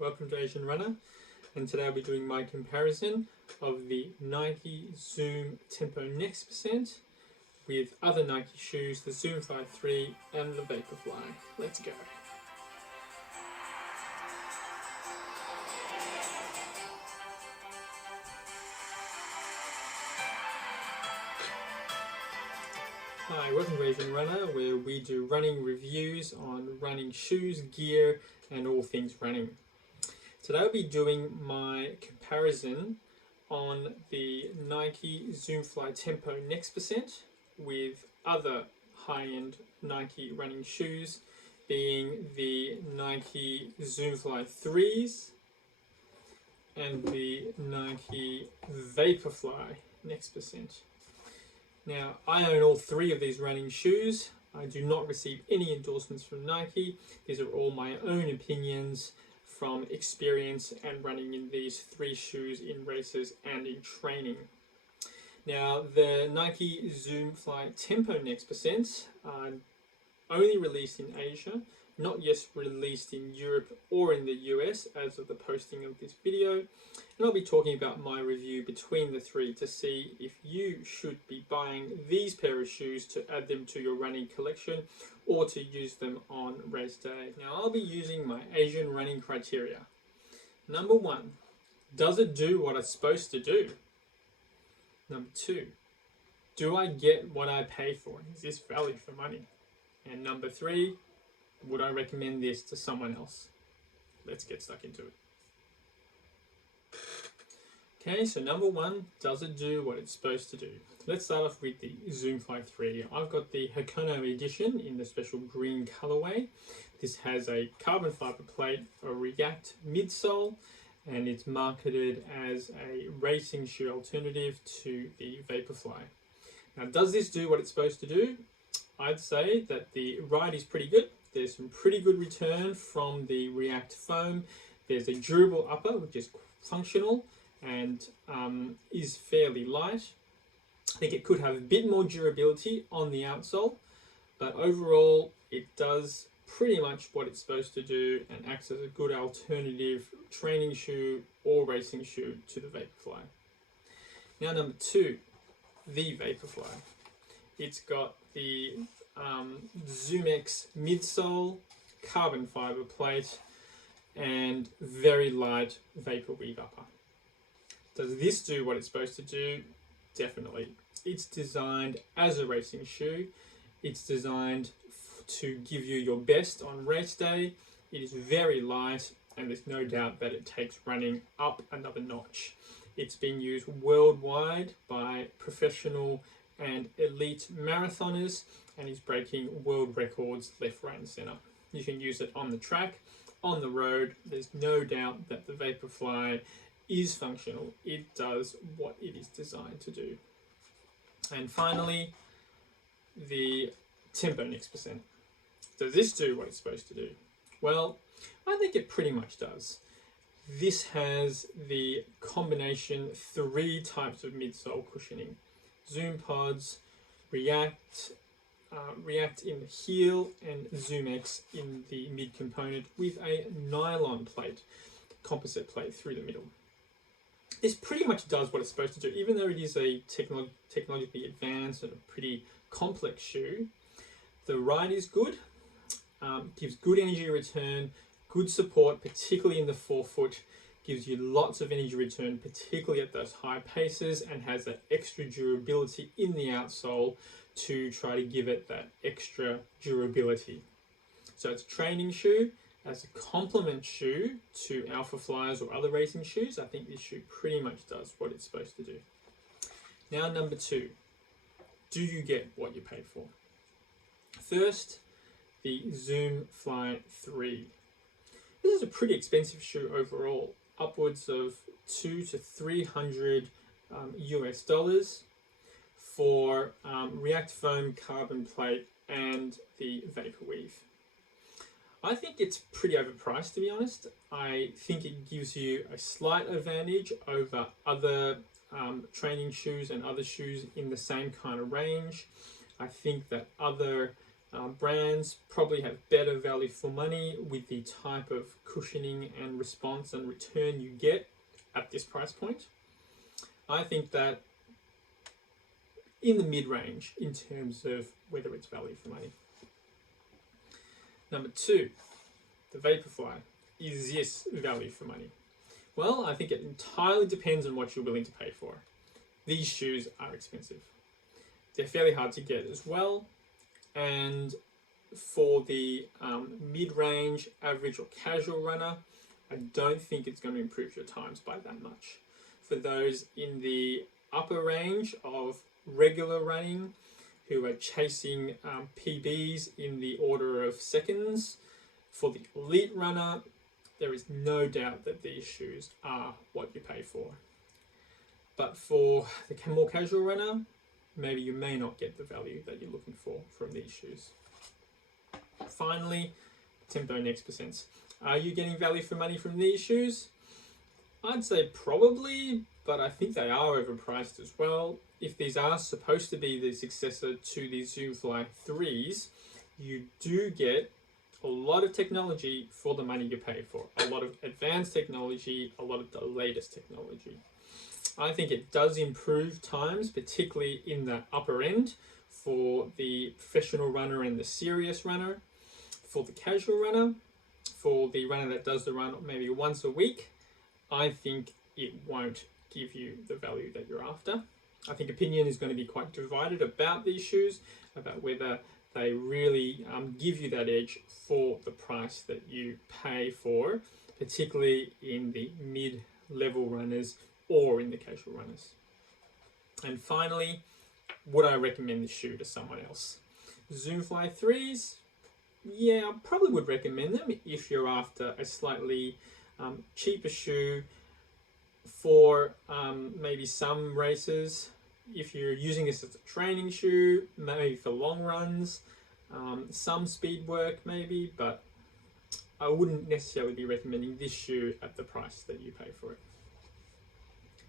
welcome to Asian Runner, and today I'll be doing my comparison of the Nike Zoom Tempo Next Percent with other Nike shoes, the Zoom Fly 3 and the Vaporfly. Let's go. Hi, welcome to Asian Runner, where we do running reviews on running shoes, gear, and all things running. Today I'll be doing my comparison on the Nike Zoom Fly Tempo Next Percent with other high-end Nike running shoes, being the Nike Zoom Fly 3s and the Nike Vaporfly Next Percent. Now, I own all three of these running shoes. I do not receive any endorsements from Nike. These are all my own opinions from experience and running in these three shoes in races and in training. Now, the Nike Zoom Fly Tempo Next Percent are only released in Asia, not yet released in Europe or in the US as of the posting of this video. And I'll be talking about my review between the three to see if you should be buying these pair of shoes to add them to your running collection or to use them on race day. Now, I'll be using my Asian running criteria. Number one, does it do what it's supposed to do? Number two, do I get what I pay for? Is this value for money? And number three, would I recommend this to someone else? Let's get stuck into it. Okay, so number one, does it do what it's supposed to do? Let's start off with the Zoom Fly 3. I've got the Hakono edition in the special green colorway. This has a carbon fiber plate, a React midsole, and it's marketed as a racing shoe alternative to the Vaporfly. Now, does this do what it's supposed to do? I'd say that the ride is pretty good. There's some pretty good return from the React foam. There's a durable upper, which is functional and is fairly light. I think it could have a bit more durability on the outsole, but overall it does pretty much what it's supposed to do and acts as a good alternative training shoe or racing shoe to the Vaporfly. Now, number two, the Vaporfly. It's got the ZoomX midsole, carbon fiber plate, and very light vapor weave upper. Does this do what it's supposed to do? Definitely. It's designed as a racing shoe. It's designed to give you your best on race day. It is very light, and there's no doubt that it takes running up another notch. It's been used worldwide by professional and elite marathoners, and is breaking world records left, right, and center. You can use it on the track, on the road. There's no doubt that the Vaporfly is functional. It does what it is designed to do. And finally, the Tempo Next Percent. Does this do what it's supposed to do? Well, I think it pretty much does. This has the combination three types of midsole cushioning: Zoom pods, React in the heel, and ZoomX in the mid component with a nylon plate, composite plate through the middle. This pretty much does what it's supposed to do, even though it is a technologically advanced and a pretty complex shoe. The ride is good, gives good energy return, good support, particularly in the forefoot, gives you lots of energy return, particularly at those high paces, and has that extra durability in the outsole to try to give it that extra durability. So it's a training shoe. As a complement shoe to Alpha Flyers or other racing shoes, I think this shoe pretty much does what it's supposed to do. Now, number two, do you get what you paid for? First, the Zoom Fly 3. This is a pretty expensive shoe overall, upwards of $200 to $300 US dollars for React foam, carbon plate, and the vapor weave. I think it's pretty overpriced, to be honest. I think it gives you a slight advantage over other training shoes and other shoes in the same kind of range. I think that other Brands probably have better value for money with the type of cushioning and response and return you get at this price point. I think that in the mid-range in terms of whether it's value for money. Number two, the Vaporfly. Is this value for money? Well, I think it entirely depends on what you're willing to pay for. These shoes are expensive. They're fairly hard to get as well. And for the mid-range, average or casual runner, I don't think it's going to improve your times by that much. For those in the upper range of regular running who are chasing PBs in the order of seconds, for the elite runner, there is no doubt that these shoes are what you pay for. But for the more casual runner, maybe you may not get the value that you're looking for from these shoes. Finally, Tempo Next percents. Are you getting value for money from these shoes? I'd say probably, but I think they are overpriced as well. If these are supposed to be the successor to the Zoomfly 3s, you do get a lot of technology for the money you pay for. A lot of advanced technology, a lot of the latest technology. I think it does improve times, particularly in the upper end for the professional runner and the serious runner. For the casual runner, for the runner that does the run maybe once a week, I think it won't give you the value that you're after. I think opinion is going to be quite divided about these shoes, about whether they really give you that edge for the price that you pay for, particularly in the mid-level runners or in the casual runners. And finally, would I recommend this shoe to someone else? Zoomfly 3s, yeah, I probably would recommend them if you're after a slightly cheaper shoe for maybe some races. If you're using this as a training shoe, maybe for long runs, some speed work maybe, but I wouldn't necessarily be recommending this shoe at the price that you pay for it.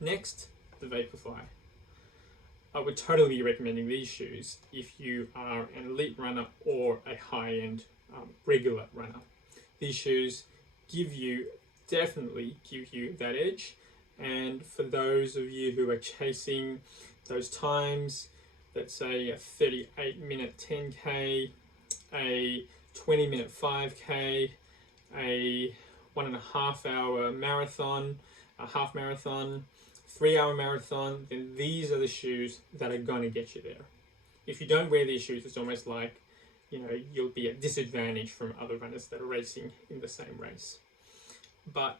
Next, the Vaporfly. I would totally be recommending these shoes if you are an elite runner or a high-end regular runner. These shoes definitely give you that edge. And for those of you who are chasing those times, let's say a 38-minute 10K, a 20-minute 5K, a 1.5-hour marathon, a half marathon, 3-hour marathon, then these are the shoes that are going to get you there. If you don't wear these shoes, it's almost like, you'll be at disadvantage from other runners that are racing in the same race. But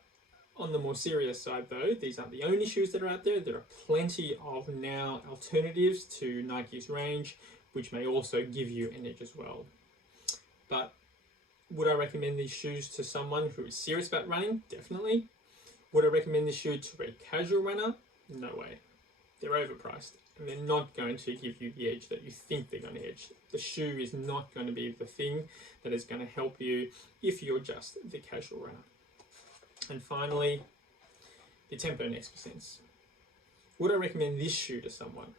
on the more serious side though, these aren't the only shoes that are out there. There are plenty of now alternatives to Nike's range, which may also give you an edge as well. But would I recommend these shoes to someone who is serious about running? Definitely. Would I recommend this shoe to a casual runner? No way. They're overpriced and they're not going to give you the edge that you think they're going to edge. The shoe is not going to be the thing that is going to help you if you're just the casual runner. And finally, the Tempo Next percents. Would I recommend this shoe to someone?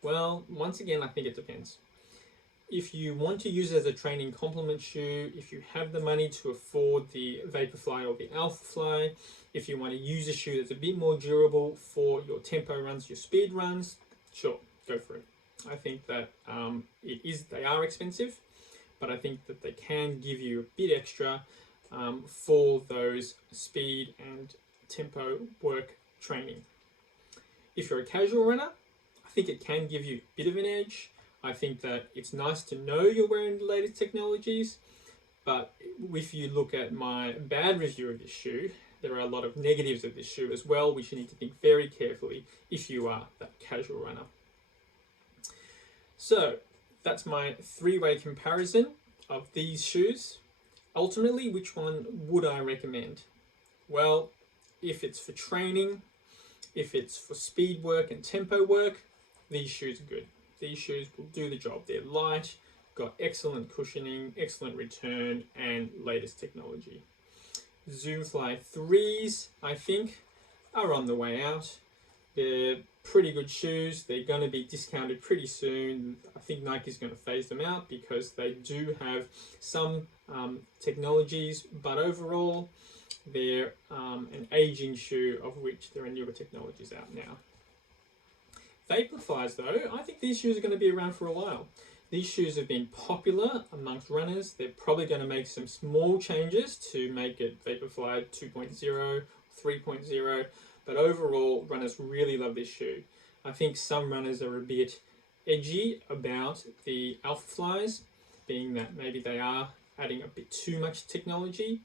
Well, once again, I think it depends. If you want to use it as a training complement shoe, if you have the money to afford the Vaporfly or the Alphafly, if you want to use a shoe that's a bit more durable for your tempo runs, your speed runs, sure, go for it. I think that they are expensive, but I think that they can give you a bit extra for those speed and tempo work training. If you're a casual runner, I think it can give you a bit of an edge. I think that it's nice to know you're wearing the latest technologies, but if you look at my bad review of this shoe, there are a lot of negatives of this shoe as well, which you need to think very carefully if you are that casual runner. So that's my three-way comparison of these shoes. Ultimately, which one would I recommend? Well, if it's for training, if it's for speed work and tempo work, these shoes are good. These shoes will do the job. They're light, got excellent cushioning, excellent return, and latest technology. Zoomfly 3s, I think, are on the way out. They're pretty good shoes. They're going to be discounted pretty soon. I think Nike's going to phase them out because they do have some technologies, but overall they're an aging shoe, of which there are newer technologies out now. Vaporflies though, I think these shoes are going to be around for a while. These shoes have been popular amongst runners. They're probably going to make some small changes to make it Vaporfly 2.0, 3.0, but overall runners really love this shoe. I think some runners are a bit edgy about the Alpha Flies, being that maybe they are adding a bit too much technology,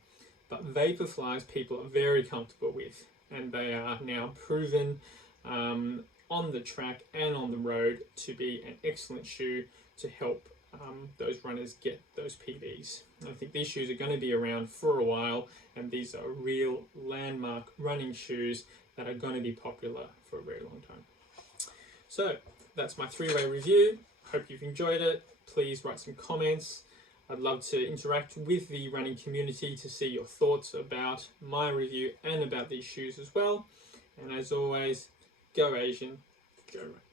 but Vaporflies people are very comfortable with, and they are now proven on the track and on the road to be an excellent shoe to help those runners get those PBs. I think these shoes are going to be around for a while, and these are real landmark running shoes that are going to be popular for a very long time. So that's my three-way review. Hope you've enjoyed it. Please write some comments. I'd love to interact with the running community to see your thoughts about my review and about these shoes as well. And as always, go Asian, go Run.